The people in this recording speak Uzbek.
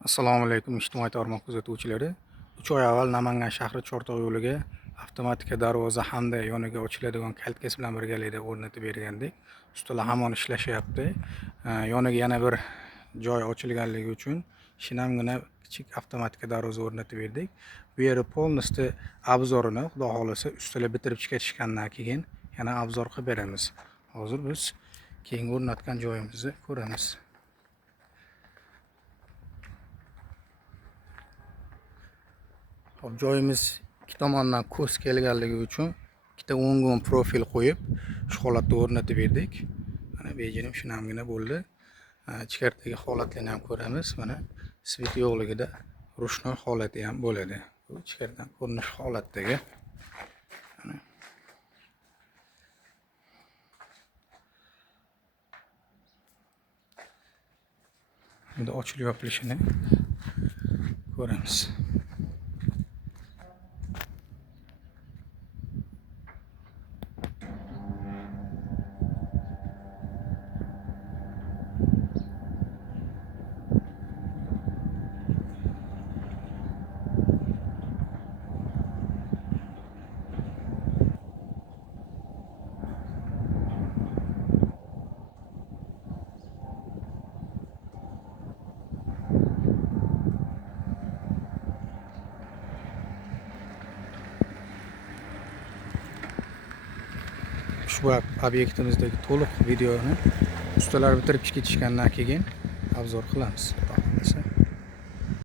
Assalomu alaykum ijtimoiy tarmoq kuzatuvchilari. 3 oy avval Namangan shahri Chortoq yo'liga avtomatik darvoza hamda yoniga ochiladigan kaltkasi bilan birgalikda o'rnatib bergandik. Ustalar hamon ishlashyapti. Yoniga yana bir joy ochilganligi uchun shinamgina kichik avtomatik darvoza o'rnatib berdik. Bu yeri polностью obzorini, xudo xolasa, ustalar bitirib chiqarishgandan keyin yana obzor qilib beramiz. Hozir biz keyingi o'rnatgan joyimizni ko'ramiz. Joyimiz ikki tomondan ko'z kelganligi uchun ikkita o'ngun profil qo'yib, shu holatda o'rnatib berdik. Mana bejirim shinamgina bo'ldi. Ichkaridagi holatlarni ham ko'ramiz. Mana svet yo'qligida rushnoy holati ham bo'ladi. Bu ichkaridan ko'rinish holatdagi. Bunda ochilib yopilishini ko'ramiz. Ushbu obyektimizdagi to'liq videoni ustalar bitirib ketishgandan keyin obzor qilamiz.